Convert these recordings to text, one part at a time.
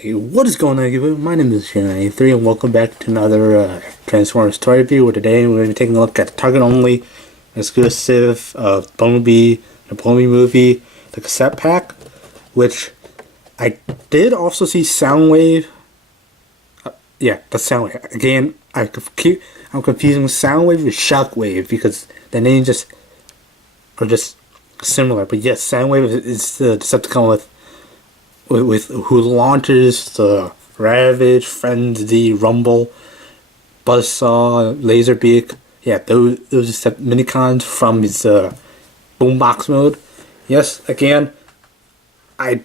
Hey, what is going on, everyone? My name is Shannon83 and welcome back to another Transformers toy review, where today we're going to be taking a look at the Target only exclusive of Bumblebee, the Bumblebee movie, the cassette pack, which I did also see Soundwave. Yeah, that's Soundwave. Again, I'm confusing Soundwave with Shockwave because the names are just similar. But yes, Soundwave is the Decepticon with who launches the Ravage, Frenzy, Rumble, Buzzsaw, Laserbeak. Yeah, those are minicons from his boombox mode. Yes, again, I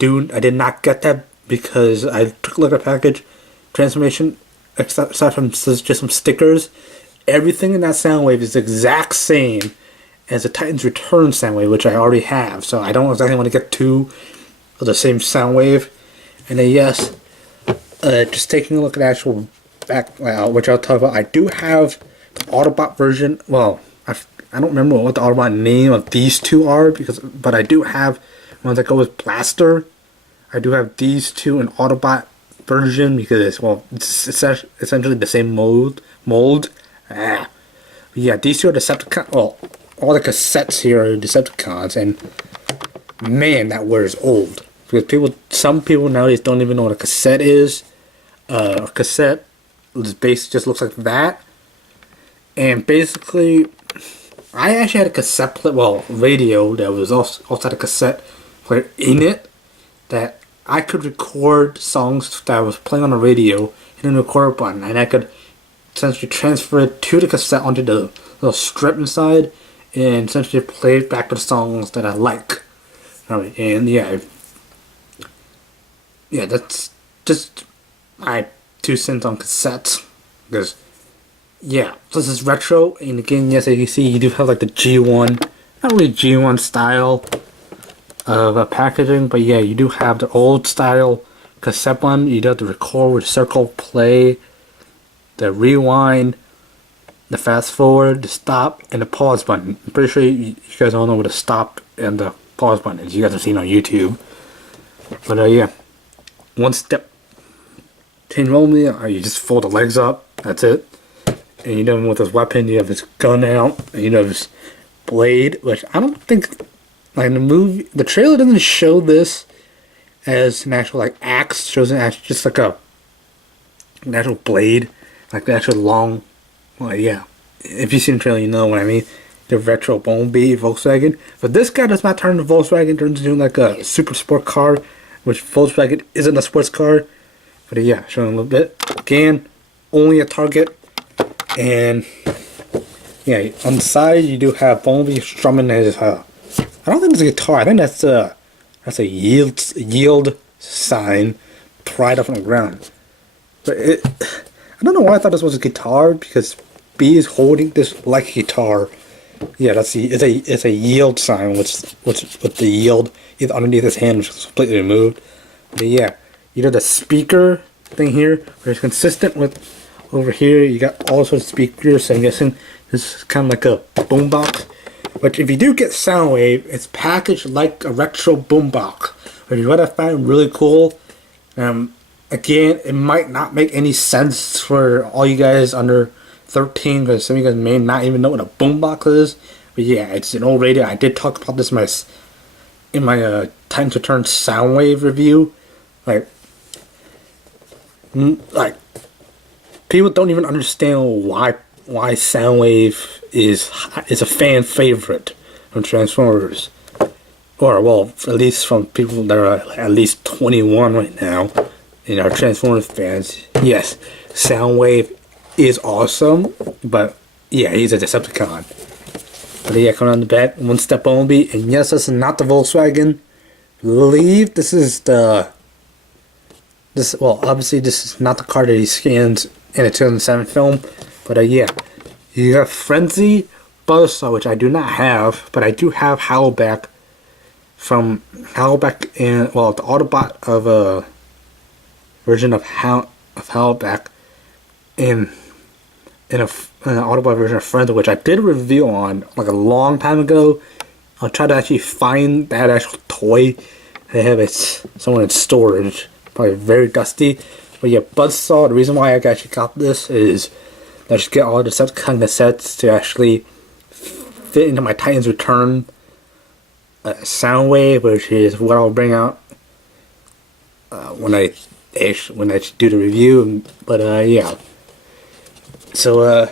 did not get that because I took a look at the package transformation, aside from just some stickers. Everything in that Soundwave is the exact same as the Titan's Return Soundwave, which I already have. So I don't exactly want to get two of the same Soundwave. And then yes, just taking a look at the actual back layout, which I'll talk about. I do have the Autobot version. Well, I don't remember what the Autobot name of these two are, but I do have ones that go with Blaster. I do have these two in Autobot version because it's essentially the same mold. Yeah, these two are Decepticons. Well, all the cassettes here are Decepticons, and man, that word is old. Because some people nowadays don't even know what a cassette is. A cassette just looks like that. And basically, I actually had a cassette radio that was also had a cassette player in it, that I could record songs that I was playing on the radio, hitting the record button, and I could essentially transfer it to the cassette onto the little strip inside, and essentially play it back to the songs that I like. Alright, and yeah, that's just my 2 cents on cassettes. Because, yeah, this is retro, and again, yes, as you see, you do have like the G1, not really G1 style of packaging, but yeah, you do have the old style cassette one. You do have the record with circle play, the rewind, the fast forward, the stop, and the pause button. I'm pretty sure you guys all know what the stop and the pause button is. You guys have seen on YouTube. But yeah, one step change only. You just fold the legs up. That's it. And you know, with this weapon, you have this gun out, and you know this blade, which I don't think, like in the movie, the trailer doesn't show this as an actual like axe. It shows it as just like an actual blade, like the actual long. Well, yeah. If you've seen the trailer, you know what I mean. The retro Bumblebee Volkswagen. But this guy does not turn into Volkswagen. Turns into like a super sport car, which Volkswagen isn't a sports car. But yeah, showing a little bit. Again, only a Target. And yeah, on the side you do have Bumblebee strumming his. I don't think it's a guitar. I think that's a yield sign pried up on the ground. But I don't know why I thought this was a guitar, because B is holding this like a guitar. Yeah, it's a yield sign, with the yield either underneath his hand, which is completely removed. But yeah, you know the speaker thing here, which is consistent with over here. You got all sorts of speakers. So I'm guessing this is kind of like a boombox. But if you do get Soundwave, it's packaged like a retro boombox. Which is what I find really cool. Again, it might not make any sense for all you guys under 13, because some of you guys may not even know what a boombox is. But yeah, it's an old radio. I did talk about this in my Titan's Return Soundwave review. Like people don't even understand why Soundwave is a fan favorite from Transformers, or well, at least from people that are at least 21 right now. And our Transformers fans, yes, Soundwave is awesome, but yeah, he's a Decepticon. But yeah, coming on the back, one step Bumblebee, and yes, this is not the Volkswagen. I believe this is obviously this is not the car that he scans in a 2007 film, but yeah, you have Frenzy, Buzzsaw, which I do not have, but I do have Howlback from Howlback, and the Autobot of version of Howlback in an Autobot version of Frenzy, which I did review on like a long time ago. I'll try to actually find that actual toy. They have it somewhere in storage. probably very dusty. But yeah, Buzzsaw, the reason why I actually got this is I just get all the cassettes to actually fit into my Titans Return Soundwave, which is what I'll bring out when I do the review. But yeah, so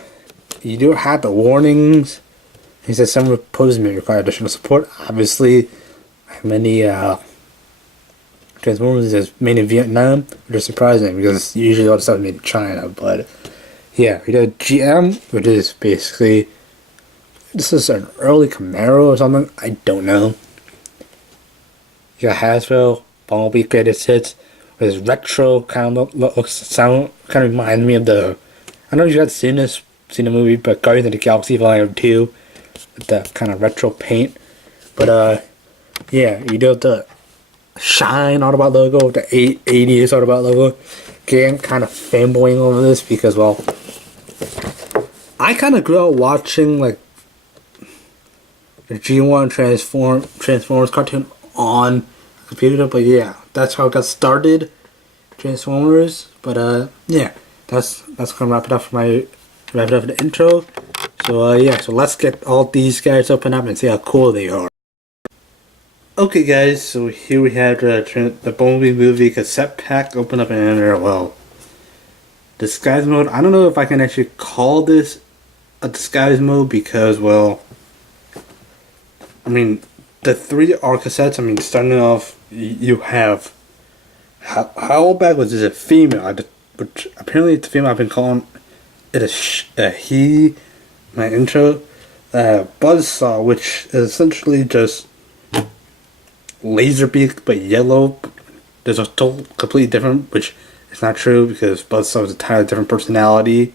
you do have the warnings. He says some poses may require additional support. Obviously, many Transformers is made in Vietnam, which is surprising because usually all the stuff is made in China. But yeah, we did GM, which is basically, this is an early Camaro or something. I don't know. You got Hasbro, Bumblebee greatest hits. With this retro kind of kind of reminds me of the. I don't know if you guys seen the movie, but Guardians of the Galaxy Volume 2, with the kind of retro paint. But yeah, you do have the Shine Autobot logo, the 80s Autobot logo. Again, kind of fanboying over this because, well, I kind of grew up watching like the G1 Transformers cartoon on the computer, but yeah, that's how I got started, Transformers. But yeah, that's gonna wrap it up for the intro. So yeah, so let's get all these guys open up and see how cool they are. Okay guys, so here we have the Bumblebee movie cassette pack open up and enter. Well, disguise mode, I don't know if I can actually call this a disguise mode because, well, I mean, the three are cassettes. I mean, starting off, you have Howlback, which is a female, which apparently it's a female. I've been calling it a he, my intro. Buzzsaw, which is essentially just Laserbeak but yellow. There's a completely different, which is not true because Buzzsaw is a entirely different personality.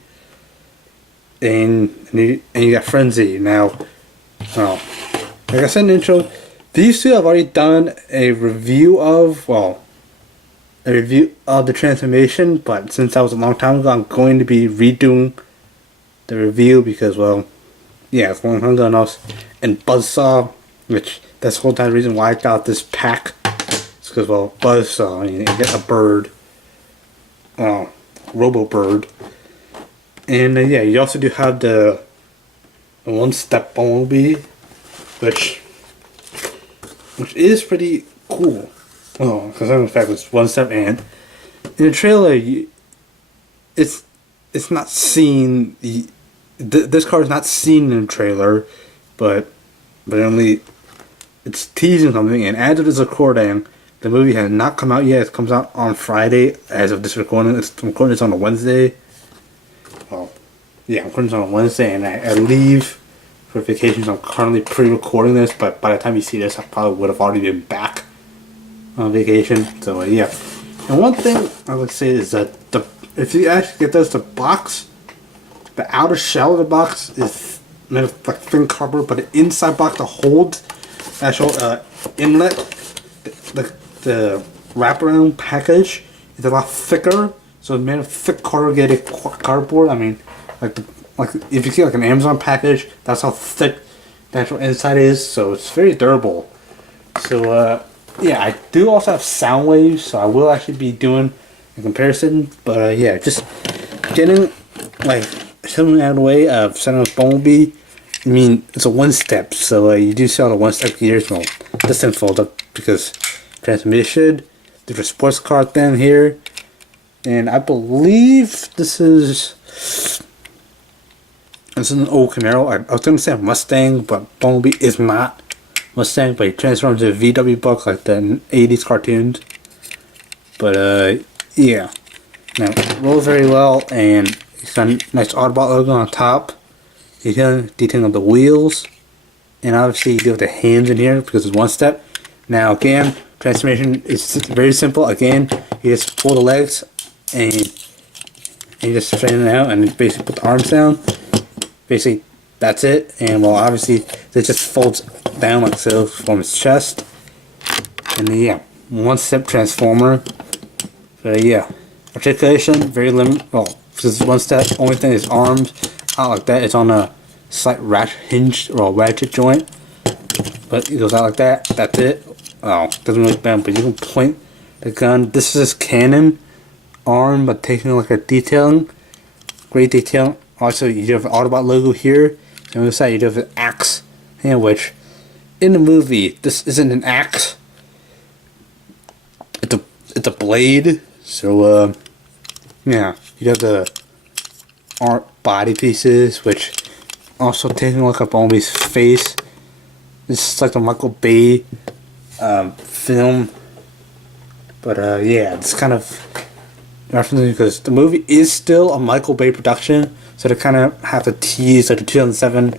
And you got Frenzy. Now, well, like I said in the intro, these two I've already done a review of, the transformation, but since that was a long time ago, I'm going to be redoing the review because, well, yeah, it's long time ago enough. And Buzzsaw, which that's the whole time reason why I got this pack. It's because, well, Buzzsaw, you get a bird, Robo Bird, and yeah, you also do have the one-step Bumblebee, which is pretty cool. Oh, because in fact it's one step, and in the trailer, it's not seen. This car is not seen in the trailer, but only it's teasing something. And as of this recording, the movie has not come out yet. It comes out on Friday. As of this recording, I'm recording this on a Wednesday. Well, yeah, I'm recording this on a Wednesday, and I leave for vacation. So I'm currently pre-recording this, but by the time you see this, I probably would have already been back on vacation. So yeah, and one thing I would say is that if you actually get this, the box, the outer shell of the box is made of like thin cardboard, but the inside box to hold the actual inlet, the wraparound package is a lot thicker. So it's made of thick corrugated cardboard. I mean, like if you see like an Amazon package, that's how thick the actual inside is. So it's very durable. So yeah, I do also have Soundwave, so I will actually be doing a comparison. But yeah, just getting like something out of the way of setting up Bumblebee. I mean, it's a one-step, so you do see all the one-step gears. Well, this didn't fold up because transmission. There's a sports car thing here, and I believe this is an old Camaro. I was gonna say a Mustang, but Bumblebee is not Mustang, but he transforms into a VW buck like the 80s cartoons. But yeah, now it rolls very well, and it's got a nice Autobot logo on top. Detailing of the wheels, and obviously you do have the hands in here because it's one step. Now again, transformation is very simple. Again, you just pull the legs and you just straighten it out and basically put the arms down. Basically, that's it. And well, obviously it just folds down like so from its chest. And then, yeah, one step transformer. But yeah, articulation very limited. Well, this is one step. Only thing is arms. Out like that. It's on a slight ratchet joint, but it goes out like that. That's it. Oh, doesn't really bend, but you can point the gun. This is Canon arm, but taking like a detailing, great detail. Also, you do have an Autobot logo here. On the other side, you do have an axe, which in the movie this isn't an axe. It's a blade. So yeah, you have the art body pieces, which also taking a look at Bumblebee's face. This is like the Michael Bay film, but yeah, it's kind of referencing because the movie is still a Michael Bay production, so they kind of have to tease like the 2007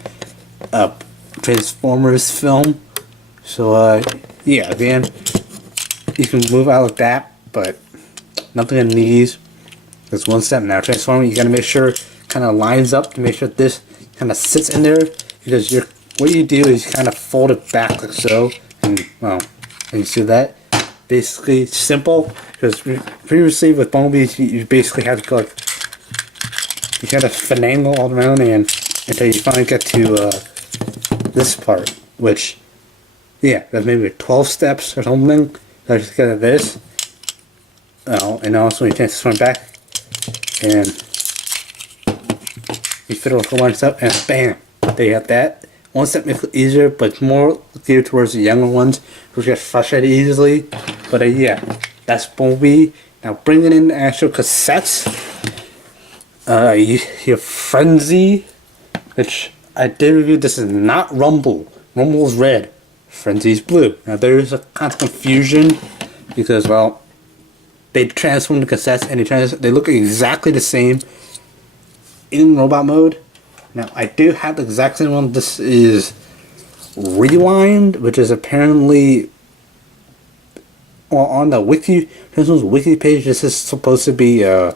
Transformers film. So yeah, again, you can move out like that, but nothing in these. There's one step now. Transforming, you gotta make sure it kind of lines up to make sure this kind of sits in there, because what you do is you kind of fold it back like so, and well, and you see that. Basically simple, because previously with Bumblebee you basically have to go like, you gotta finagle all around and until you finally get to this part, which yeah, that's maybe 12 steps or something. So just get this, and also you transform back and you fiddle with a bunch of stuff and bam, there you have that. One step makes it easier, but it's more geared towards the younger ones who get frustrated easily. But yeah, that's Bumblebee. Now bringing in the actual cassettes, you have Frenzy, which I did review. This is not Rumble. Rumble is red, Frenzy's blue. Now there is a kind of confusion because, well, they transform the cassettes and they look exactly the same in robot mode. Now I do have the exact same one. This is Rewind, which is apparently, well, on the Transformers wiki page, this is supposed to be a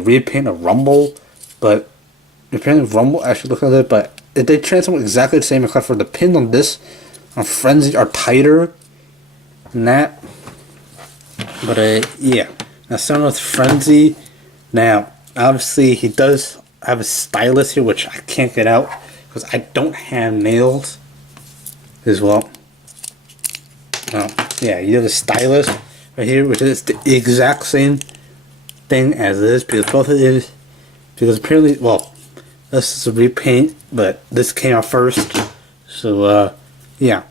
repaint of Rumble, but apparently Rumble actually looks like it. But they transform exactly the same, except for the pins on this on Frenzy are tighter than that. But yeah, now starting with Frenzy. Now obviously he does have a stylus here, which I can't get out because I don't have nails as well. Yeah, you have the stylus right here, which is the exact same thing as this, because both of it is, because apparently, well, this is a repaint, but this came out first. So yeah,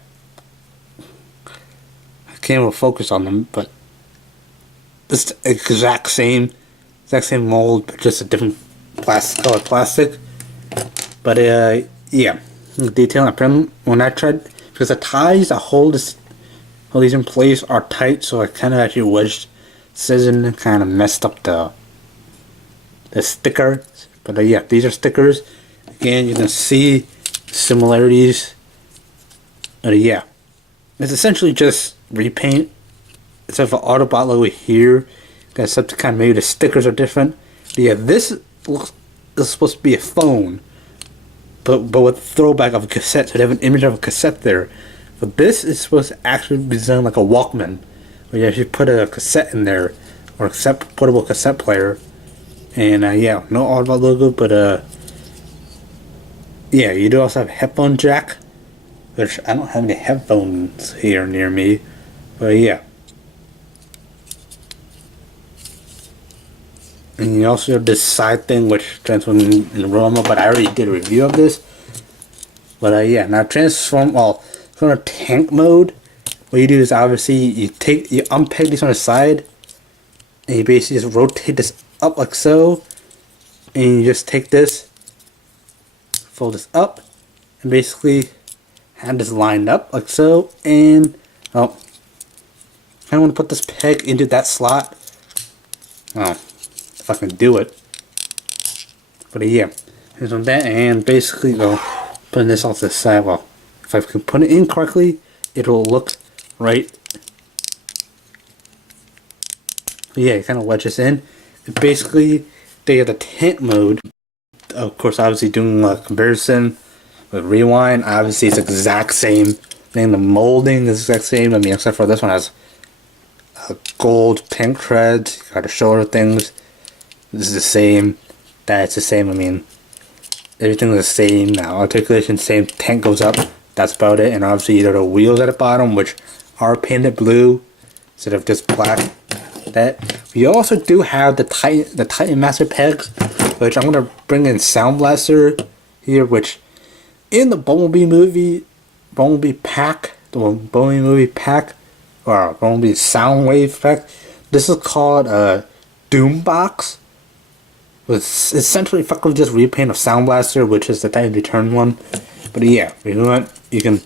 I can't really focus on them, but it's the exact same mold, but just a different colored plastic. But yeah, the detail apparently when I tried, because the ties that hold these in place are tight, so I kind of actually wedged scissors and kind of messed up the sticker. But yeah, these are stickers. Again, you can see similarities. Yeah, it's essentially just repaint. Except for Autobot logo here, except to kind of maybe the stickers are different. But yeah, this is supposed to be a phone, but with a throwback of a cassette, so they have an image of a cassette there. But this is supposed to actually be designed like a Walkman, where you actually put a cassette in there, or a portable cassette player. And yeah, no Autobot logo, but yeah, you do also have a headphone jack, which I don't have any headphones here near me. But yeah. And you also have this side thing which transforms in aroma, but I already did a review of this. But yeah, now transform, well, from a tank mode, what you do is obviously you unpeg this on the side, and you basically just rotate this up like so, and you just take this, fold this up, and basically have this lined up like so, and I kind of want to put this peg into that slot. If I can do it. But yeah, here's on that, and basically, well, putting this off to the side, well, if I can put it in correctly, it will look right. But yeah, you kind of wedge this in. And basically, they have the tent mode. Of course, obviously doing a comparison with Rewind, obviously it's the exact same thing. The molding is the exact same. I mean, except for this one has gold pink threads. You got the shoulder things. This is the same. That's the same. I mean, everything is the same now. Articulation same. Tank goes up. that's about it. And obviously there are the wheels at the bottom, which are painted blue instead of just black. That we also do have the Titan Master pegs, which I'm gonna bring in Sound Blaster here, which in the Bumblebee pack, or Bumblebee Soundwave pack, this is called a Doom Box. It's essentially fucking just repaint of Sound Blaster, which is the Titan Return one. But yeah, if you want, you can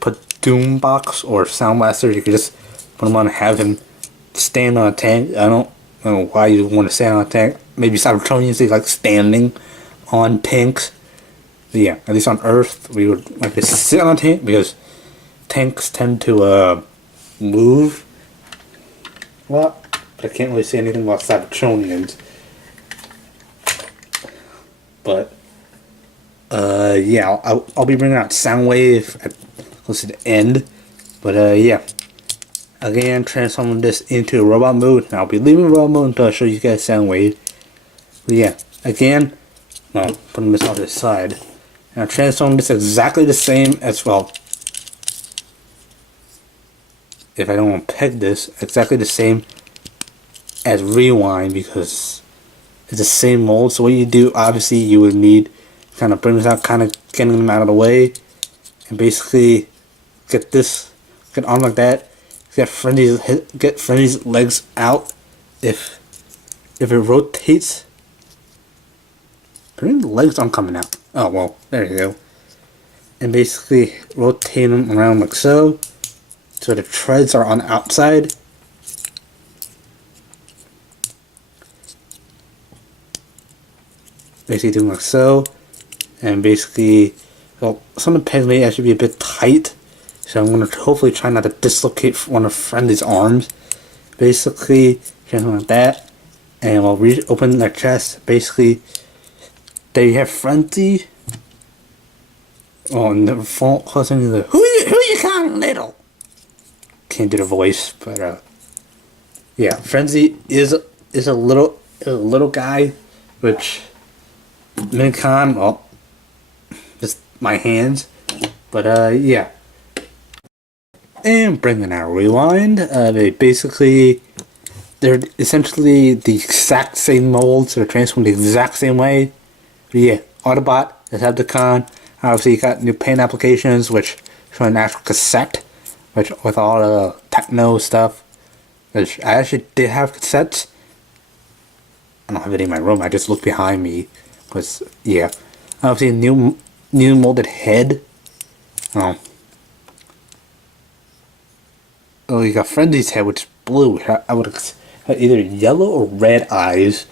put Doom Box or Sound Blaster. You can just put him on and have him stand on a tank. I don't know why you want to stand on a tank. Maybe Cybertronians like standing on tanks. But yeah, at least on Earth, we would like to sit on a tank because tanks tend to move a lot. But I can't really say anything about Cybertronians. But yeah, I'll be bringing out Soundwave at close to the end. But yeah, again, transforming this into robot mode. And I'll be leaving robot mode until I show you guys Soundwave. But yeah, again, putting this on the side. And I'm transforming this exactly the same as well. If I don't want to peg this, exactly the same as Rewind because it's the same mold. So what you do, obviously, you would need kind of bring this out, kind of getting them out of the way, and basically get on like that. Get Frenzy's legs out. If it rotates, the legs aren't coming out. Oh well, there you go. And basically rotate them around like so. So the treads are on the outside. Basically doing like so. And basically, well, some of the pegs may actually be a bit tight. So I'm going to hopefully try not to dislocate one of Friendly's arms. Basically, something like that. And we'll open their chest. Basically, there you have Frenzy. Oh, and the phone closing to the who you calling little? Can't do the voice, but yeah, Frenzy is a little guy, which minicon, well, just my hands, but yeah. And bringing our Rewind, they're essentially the exact same molds. They're transformed the exact same way. But yeah, Autobot, Decepticon. Obviously, you got new paint applications, which show an actual cassette, which with all the techno stuff. Which I actually did have cassettes. I don't have any in my room. I just look behind me, cause yeah, obviously new molded head. Oh, you got Frenzy's head, which is blue. I would have either yellow or red eyes.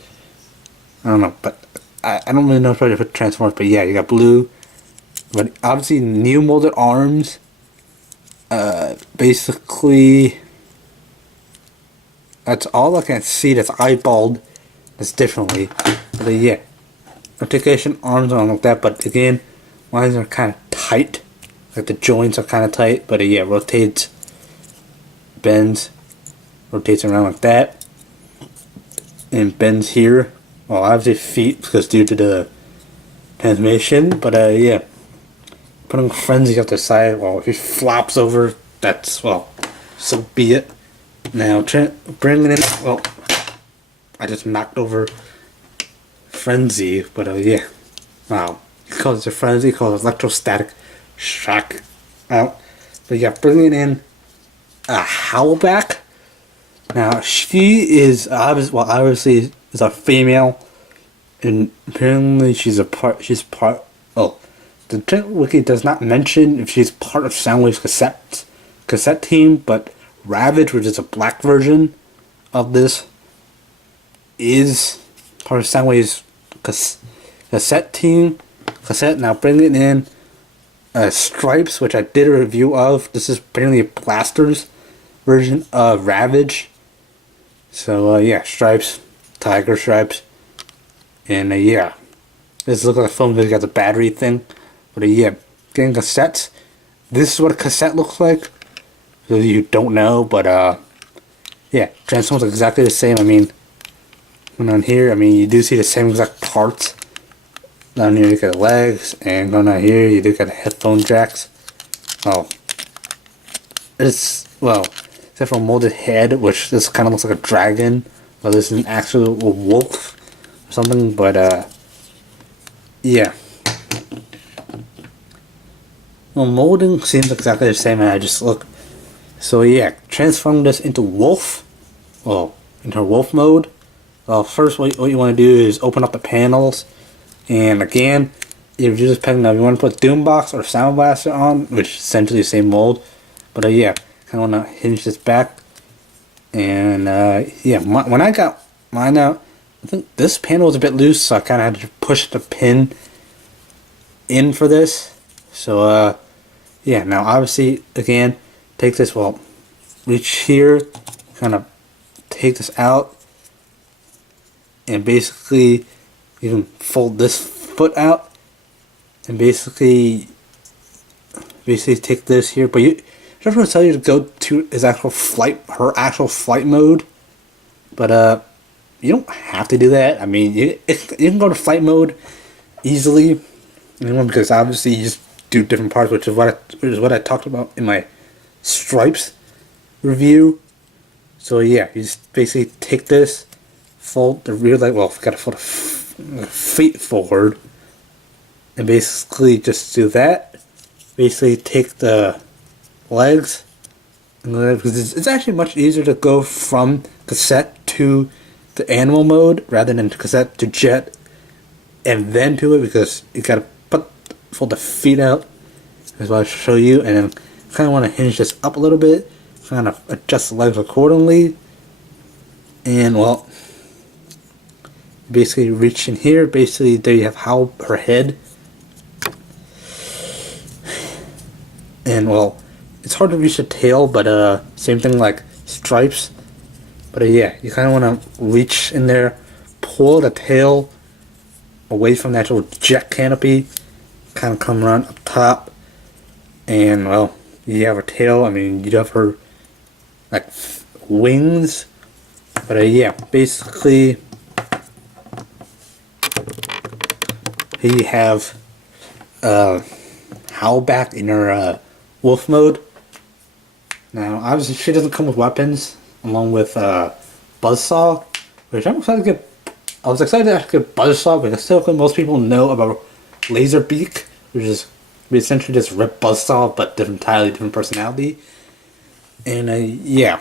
I don't know, but I don't really know if I put Transformers. But yeah, you got blue. But obviously new molded arms. Basically, that's all I can see that's eyeballed. That's differently. But yeah, articulation arms aren't like that. But again, lines are kind of tight. Like the joints are kind of tight. But yeah, rotates, bends, rotates around like that, and bends here. Well, obviously feet because due to the transmission. But yeah. Putting Frenzy off the side, well, if he flops over, that's, well, so be it. Now, bringing in, well, I just knocked over Frenzy, but yeah. Wow. He calls it Frenzy, he calls it electrostatic shock. Well, but yeah, bringing in a Howlback. Now, she is, obviously, is a female, and apparently she's part, the Trent Wiki does not mention if she's part of Soundwave's cassette team, but Ravage, which is a black version of this, is part of Soundwave's cassette team. Now bringing in Stripes, which I did a review of. This is apparently a Blaster's version of Ravage. So yeah, Stripes, Tiger Stripes, and yeah, this looks like a phone that got the battery thing. But yeah, getting cassettes. This is what a cassette looks like. Those of you who don't know, but yeah, transforms exactly the same. I mean, on here, I mean, you do see the same exact parts. Down here you got the legs, and going down here you do got the headphone jacks. well, it's, well, except for a molded head, which this kind of looks like a dragon, but this is an actual wolf or something, but, yeah. Well, molding seems exactly the same, and I just look. So yeah, transform this into wolf. Well, into wolf mode. Well, first what you want to do is open up the panels, and again, if you're just picking up, you want to put Doombox or Sound Blaster on, which is essentially the same mold. But yeah, kind of want to hinge this back, and yeah, when I got mine out, I think this panel was a bit loose, so I kind of had to push the pin in for this. So yeah, now obviously again, take this, well, reach here, kind of take this out, and basically you can fold this foot out, and basically take this here. But you just want to tell you to go to his actual flight, her actual flight mode. But you don't have to do that. I mean, you can go to flight mode easily, because obviously you just do different parts, which is what I talked about in my Stripes review. So yeah, you just basically take this, fold the rear leg, well, gotta fold the feet forward, and basically just do that. Basically take the legs, because it's actually much easier to go from cassette to the animal mode rather than cassette to jet and then to it, because you gotta fold the feet out. That's what I'll show you, and then kind of want to hinge this up a little bit, kind of adjust the legs accordingly, and well, basically reach in here. Basically, there you have her head, and well, it's hard to reach the tail, but same thing like Stripes. But yeah, you kind of want to reach in there, pull the tail away from the actual jet canopy, kind of come around up top, and well, you have her tail. I mean, you have her like wings. But yeah, basically here you have Howlback in her wolf mode. Now, obviously, she doesn't come with weapons, along with Buzzsaw, which I'm excited to get. I was excited to actually get Buzzsaw, because typically most people know about Laserbeak, which is essentially just Rip Buzzsaw, but entirely different personality. And yeah,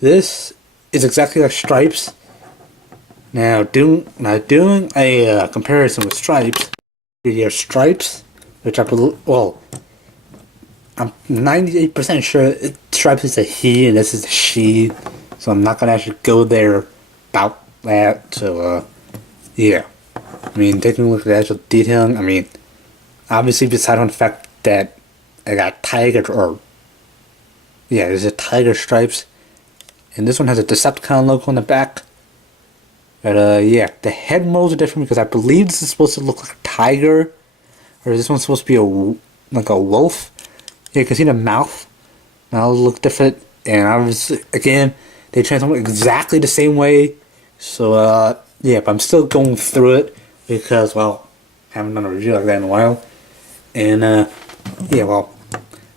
this is exactly like Stripes. Now doing a comparison with Stripes, you have Stripes, which I believe, well, I'm 98% sure Stripes is a he and this is a she, so I'm not gonna actually go there about that. So yeah, I mean, taking a look at the actual detailing, I mean, obviously beside on the fact that I got tiger, or yeah, there's a tiger stripes, and this one has a Decepticon logo on the back. But yeah, the head molds are different, because I believe this is supposed to look like a tiger, or this one's supposed to be like a wolf. Yeah, you can see the mouth now look different, and obviously again they transform exactly the same way. So yeah, but I'm still going through it, because well, I haven't done a review like that in a while. And yeah, well,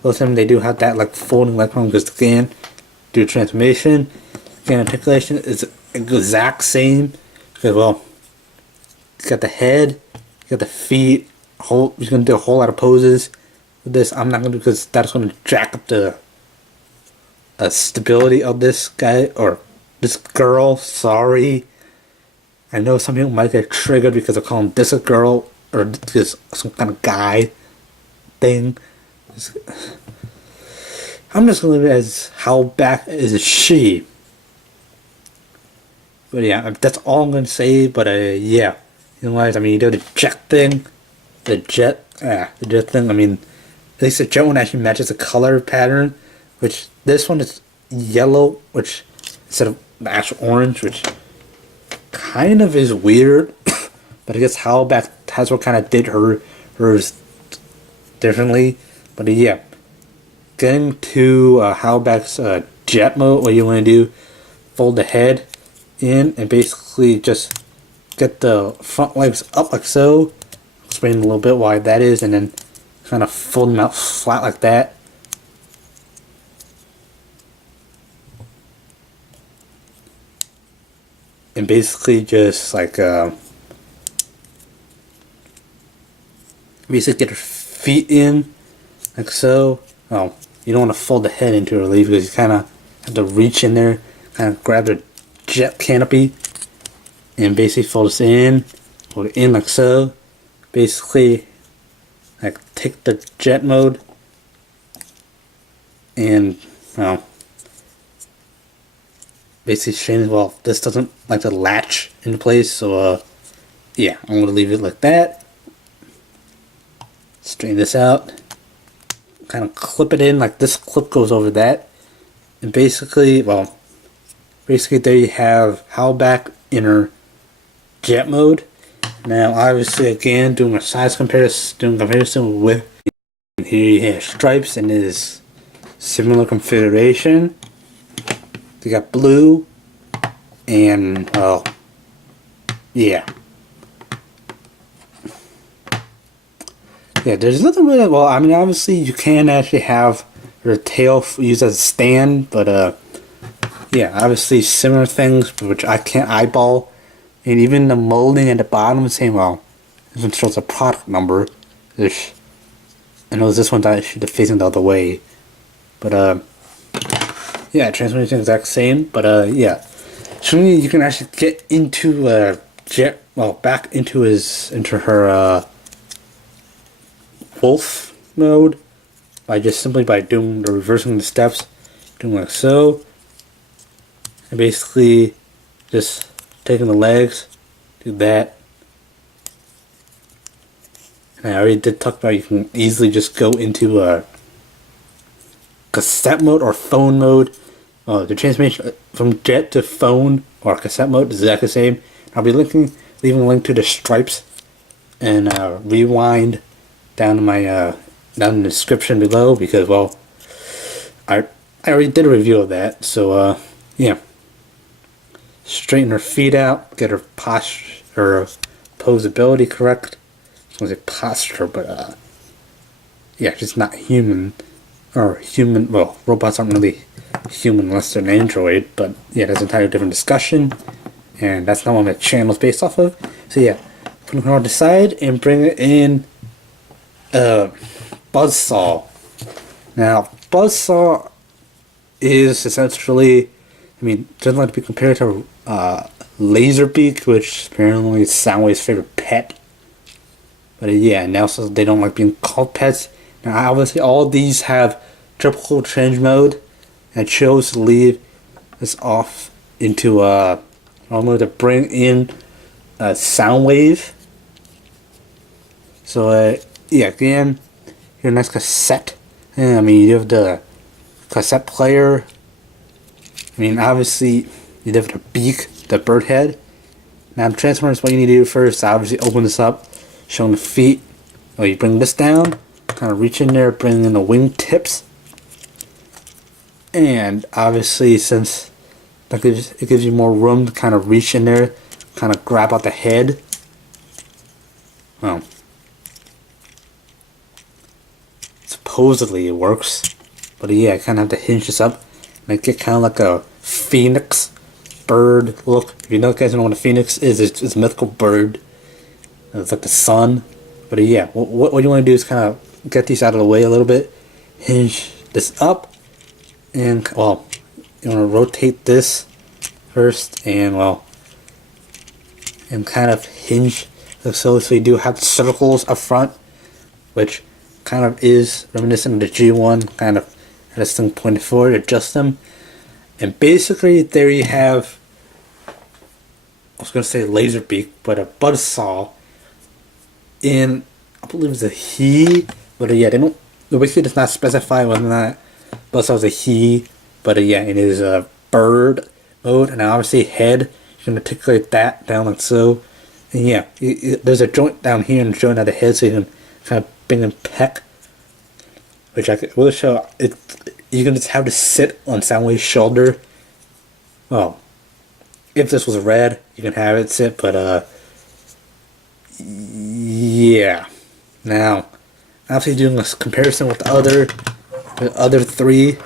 most of them they do have that like folding leg from, because again, do transformation, again, articulation is exact same, because well, you got the head, you got the feet, you're gonna do a whole lot of poses with this. I'm not gonna do, because that's gonna jack up the stability of this guy or this girl. Sorry, I know some people might get triggered because I call him this a girl or this some kind of guy thing. I'm just gonna leave it as Howlback is a she. But yeah, that's all I'm gonna say. But yeah, you know, I mean, you do the jet thing, the jet thing. I mean, at least the jet one actually matches the color pattern, which this one is yellow, which instead of the actual orange, which kind of is weird. But I guess Howlback has what kind of did hers differently. But yeah, getting to Howlback's jet mode, what you want to do, fold the head in and basically just get the front legs up like so. Explain a little bit why that is, and then kind of fold them out flat like that. And basically just like basically get her feet in like so. Oh, you don't want to fold the head into her leaf because you kind of have to reach in there, kind of grab the jet canopy, and basically fold this in, fold it in like so. Basically, like take the jet mode and basically straighten. Well, this doesn't like to latch into place, so yeah, I'm gonna leave it like that. Straighten this out, kind of clip it in like this clip goes over that, and basically, well, basically there you have Howlback in her jet mode. Now, obviously, again, doing a size comparison with here you have Stripes in his similar configuration. You got blue, and well, yeah. Yeah, there's nothing really. Well, I mean, obviously, you can actually have your tail used as a stand, but yeah, obviously, similar things which I can't eyeball. And even the molding at the bottom is saying, well, this one shows a product number. Which I know this one's actually facing the other way. But, yeah, transformation is the exact same. But, yeah. Surely you can actually get into, jet, well, back into her, wolf mode by simply doing the reversing the steps, doing like so. And basically just taking the legs, do that. And I already did talk about you can easily just go into a cassette mode or phone mode. The transformation from jet to phone or cassette mode is exactly the same. I'll be leaving a link to the Stripes and rewind down in my down in the description below because, well, I already did a review of that. So yeah. Straighten her feet out, get her posture, her posability correct. I was going to say posture, but yeah, just not human. Or human, well, robots aren't really human unless they're an android, but yeah, that's an entirely different discussion. And that's not what my channel is based off of. So yeah, put it on the side and bring it in Buzzsaw. Now, Buzzsaw is essentially, I mean, doesn't like to be compared to Laserbeak, which apparently is Soundwave's favorite pet. But yeah, now so they don't like being called pets. Now, obviously, all these have triple change mode. And I chose to leave this off into I'm going to bring in Soundwave. So yeah, again, your nice cassette. And, I mean, you have the cassette player. I mean, obviously, you have the beak, the bird head. Now, the Transformers, what you need to do first, obviously, open this up, showing the feet. Oh, you bring this down, kind of reach in there, bring in the wing tips. And, obviously, since it gives you more room to kind of reach in there, kind of grab out the head. Well, supposedly it works. But yeah, I kind of have to hinge this up. Make it kind of like a phoenix bird look. If you guys know what a phoenix is, it's a mythical bird. It's like the sun. But yeah, what you want to do is kind of get these out of the way a little bit. Hinge this up. And, well, you want to rotate this first. And, well, and kind of hinge so you do have circles up front. Which kind of is reminiscent of the G1. Kind of this thing pointed forward, adjust them. And basically there you have, I was going to say Laserbeak, but a Buzzsaw in, I believe it's a he, but yeah, they basically does not specify whether or not Buzzsaw is a he, but yeah, it is a bird mode, and obviously head, you can articulate that down like so. And yeah, there's a joint down here and a joint at the head, so you can kind of bring and peck, which I will show. You can just have to sit on Soundwave's shoulder. Well, if this was red, you can have it sit, but yeah. Now, Obviously, doing a comparison with the other three.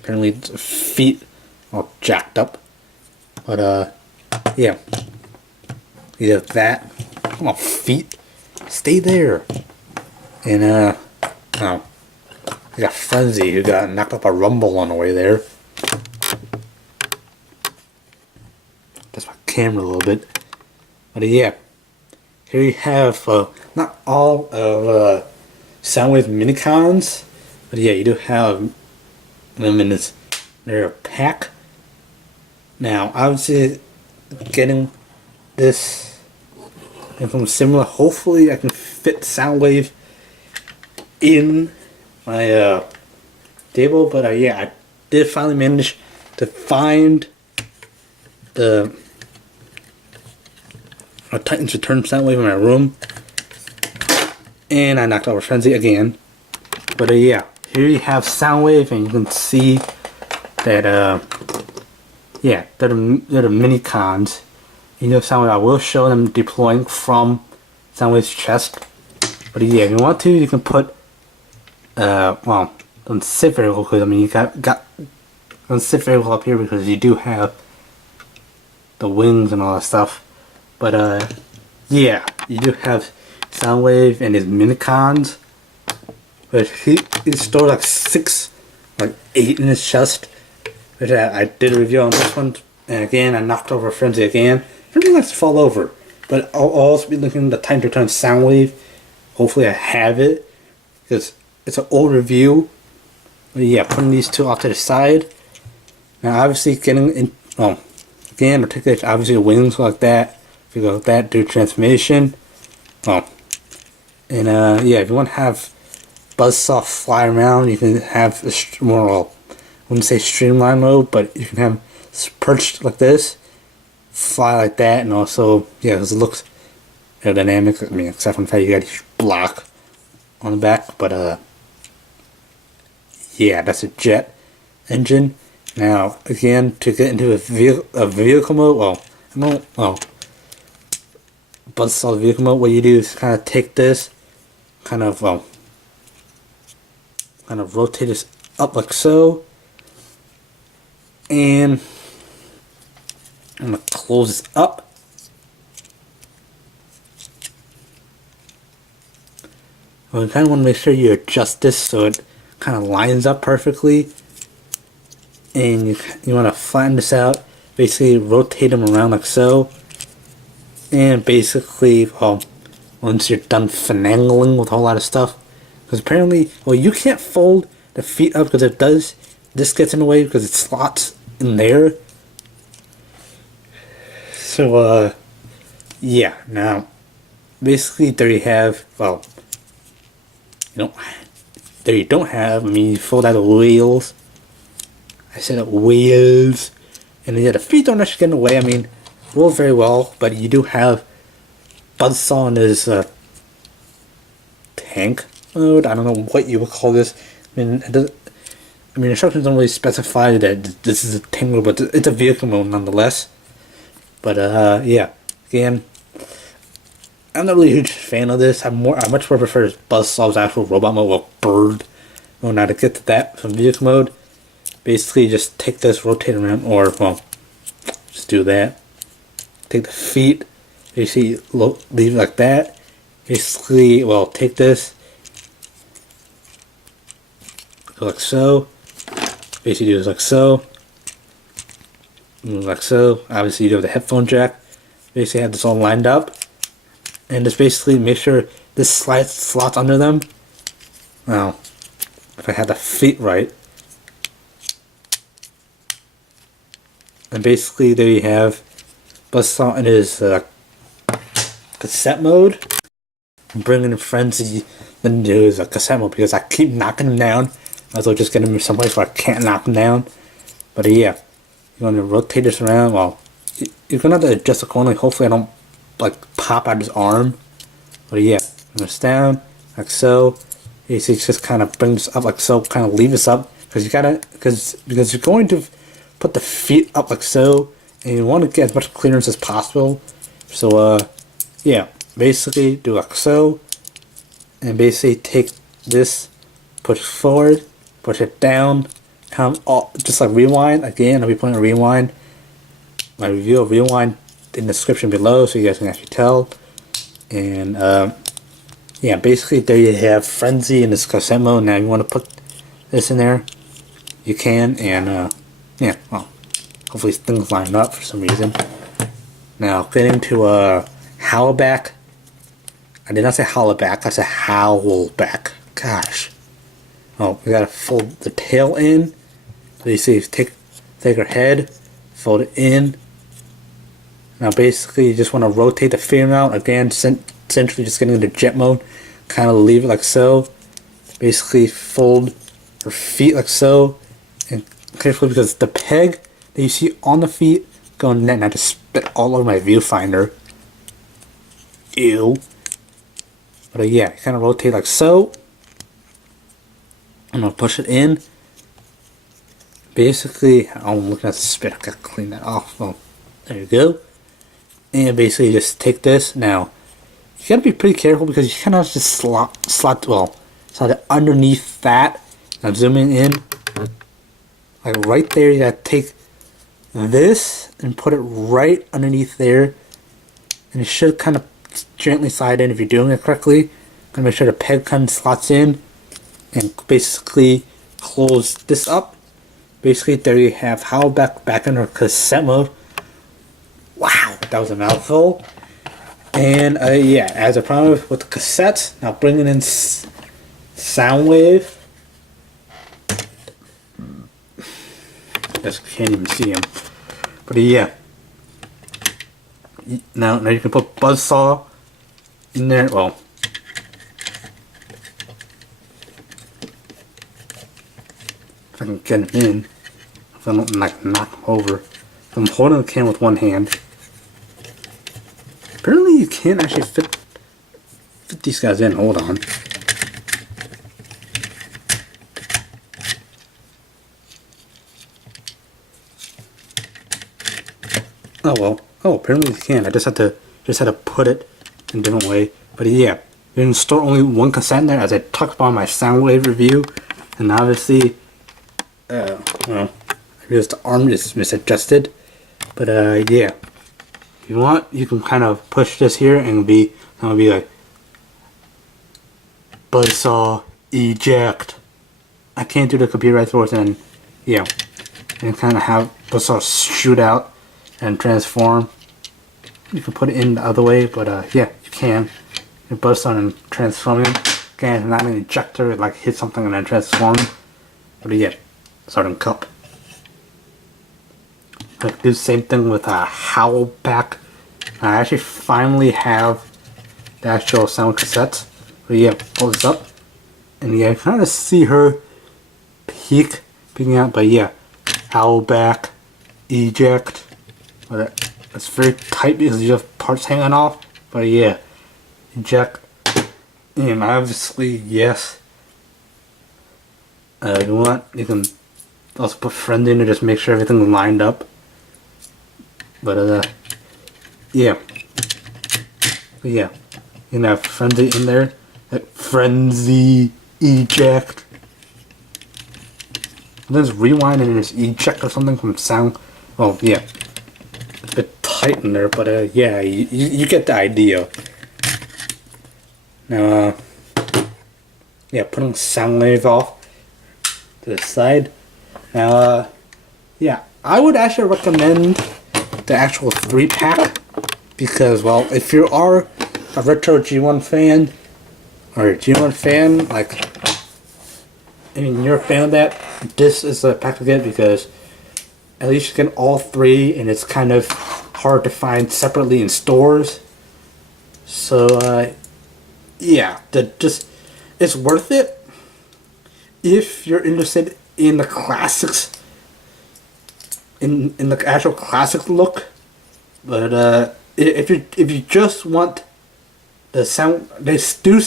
Apparently, the feet all jacked up. But yeah, you have that. Come on, feet, stay there. And oh, you got Frenzy who got knocked up a rumble on the way there. That's my camera a little bit. But yeah, here you have not all of Soundwave minicons, but yeah, you do have them in their pack. Now, obviously, getting this and from similar, hopefully I can fit Soundwave in my table. But yeah, I did finally manage to find the Titan's Return Soundwave in my room, and I knocked over Frenzy again. But yeah, here you have Soundwave, and you can see that yeah, they're the minicons. You know, Soundwave, I will show them deploying from Soundwave's chest. But yeah, if you want to, you can put well, don't sit very well, because I mean, you don't sit very well up here because you do have the wings and all that stuff. But yeah, you do have Soundwave and his minicons. But he's stored like 8 in his chest. But I did a review on this one, and again I knocked over Frenzy again. Frenzy likes to fall over, but I'll also be looking at the Time to Return Soundwave. Hopefully I have it, because it's an old review. But yeah, putting these two off to the side. Now obviously getting in, well, again, articulate obviously wings like that. If you go like that, do transformation. Oh, and yeah, if you want to have Buzzsaw fly around, you can have a more, well, I wouldn't say streamline mode, but you can have perched like this, fly like that, and also, yeah, because it looks aerodynamic. I mean, except for the fact you got a huge block on the back, but yeah, that's a jet engine. Now, again, to get into a vehicle mode, well, Buzzsaw vehicle mode, what you do is kind of take this, kind of rotate this up like so, and I'm going to close this up. Well, you kind of want to make sure you adjust this so it kind of lines up perfectly. And you want to flatten this out, basically rotate them around like so. And basically, well, once you're done finagling with a whole lot of stuff, because apparently, well, you can't fold the feet up, because it does, this gets in the way because it slots in there. So, yeah, now, basically, there you have, well, there you don't have, I mean, you fold out the wheels. I said wheels. And yeah, the feet don't actually get in the way, I mean, roll very well, but you do have Buzzsaw in his tank mode. I don't know what you would call this. I mean, instructions don't really specify that this is a tank mode, but it's a vehicle mode nonetheless. But yeah, again, I'm not really a huge fan of this. I much more prefer Buzzsaw's actual robot mode, or bird mode. Now to get to that from vehicle mode, basically just take this, rotate around, or well, just do that. Take the feet, you see, leave it like that. Basically, well, take this, go like so. Basically, do this like so. Move like so. Obviously, you do have the headphone jack. Basically, have this all lined up, and just basically make sure this slots under them. Now, if I had the feet right, and basically there you have Buzzsaw in his cassette mode. I'm bringing in Frenzy into his cassette mode because I keep knocking him down. Might as well just get him in some place where I can't knock him down. But yeah, you're going to rotate this around. Well, you're going to have to adjust accordingly. Hopefully I don't like pop out his arm. But yeah, bring this down like so. You see, just kind of bring this up like so. Kind of leave this up because you gotta, because you're going to put the feet up like so, and you want to get as much clearance as possible. So yeah, basically do like so, and basically take this, push forward, push it down, come all, just like rewind. Again, I'll be putting a rewind, my review of rewind in the description below so you guys can actually tell. And yeah, basically there you have Frenzy in this cassette mode. Now you want to put this in there, you can, and yeah, well, hopefully things line up for some reason. Now getting to Howlback. I did not say Howlback, I said Howlback. Gosh. Oh, we gotta fold the tail in. So you see, take her head, fold it in. Now basically you just want to rotate the figure out. Again, essentially just getting into jet mode. Kind of leave it like so. Basically fold her feet like so. And carefully, because the peg that you see on the feet going in, and I just spit all over my viewfinder. Ew. But yeah, kind of rotate like so. I'm gonna push it in. Basically, I'm looking at the spit. I gotta clean that off. Oh, there you go. And basically, just take this. Now, you gotta be pretty careful because you cannot just slot it underneath that. Now, zooming in, like right there, you gotta take this and put it right underneath there, and it should kind of gently slide in if you're doing it correctly. Gonna make sure the peg kind of slots in, and basically close this up. Basically, there you have Howlback back in our cassette mode. Wow, that was a mouthful. And yeah, as I promised with the cassette, now bringing in Soundwave. Just can't even see him. But yeah, now you can put Buzzsaw in there. Well, if I can get him in, if I don't like knock him over. If I'm holding the can with one hand. Apparently you can't actually fit these guys in. Hold on. Oh well. Oh, apparently you can. I just had to put it in a different way. But yeah, you can store only one cassette in there, as I talked about in my Soundwave review. And obviously, well, I realized the arm is misadjusted. But yeah, if you want, you can kind of push this here and it'll be like Buzzsaw eject. I can't do the computer right force, and yeah, and kind of have Buzzsaw shoot out and transform. You can put it in the other way, but yeah, you can. You Buzzsaw and transform him. Again, it's not an ejector, it like hit something and then transform. But yeah, starting cup. I do the same thing with Howlback. I actually finally have the actual sound cassette. But yeah, pull this up, and yeah, kind of see her peeking out. But yeah, Howlback eject. But it's very tight because you have parts hanging off. But yeah, eject, and obviously yes. You want, you can also put friend in to just make sure everything's lined up. But yeah, you can have Frenzy in there, like Frenzy eject. And then just rewind and just eject or something from sound. Oh yeah, it's a bit tight in there, but yeah, you get the idea. Now yeah, putting Soundwave off to the side. Now yeah, I would actually recommend the actual 3-pack, because well, if you are a retro G1 fan, or a G1 fan, like, I mean, you're a fan of that, this is the pack to get, because at least you get all three, and it's kind of hard to find separately in stores. So yeah, it's worth it if you're interested in the classics, in the actual classic look. But if you just want the sound, they do.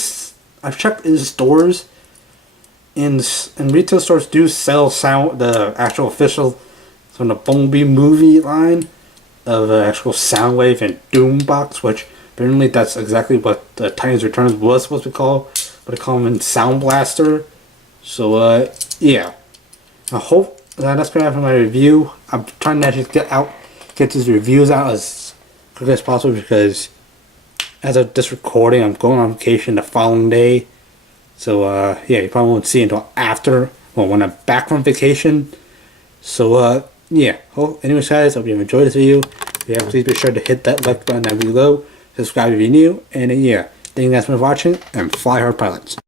I've checked in stores, in retail stores do sell the actual official from the Bumblebee movie line of actual Soundwave and Doom box, which apparently that's exactly what the Titans Returns was supposed to be called. what they call them in Sound Blaster. So yeah, I hope that's gonna happen for my review. I'm trying to actually get these reviews out as quickly as possible because as of this recording, I'm going on vacation the following day. So yeah, you probably won't see it until after, well, when I'm back from vacation. So yeah, anyways guys, hope you enjoyed this video. If you have, please be sure to hit that like button down below, subscribe if you're new, and yeah, thank you guys for watching, and fly hard pilots.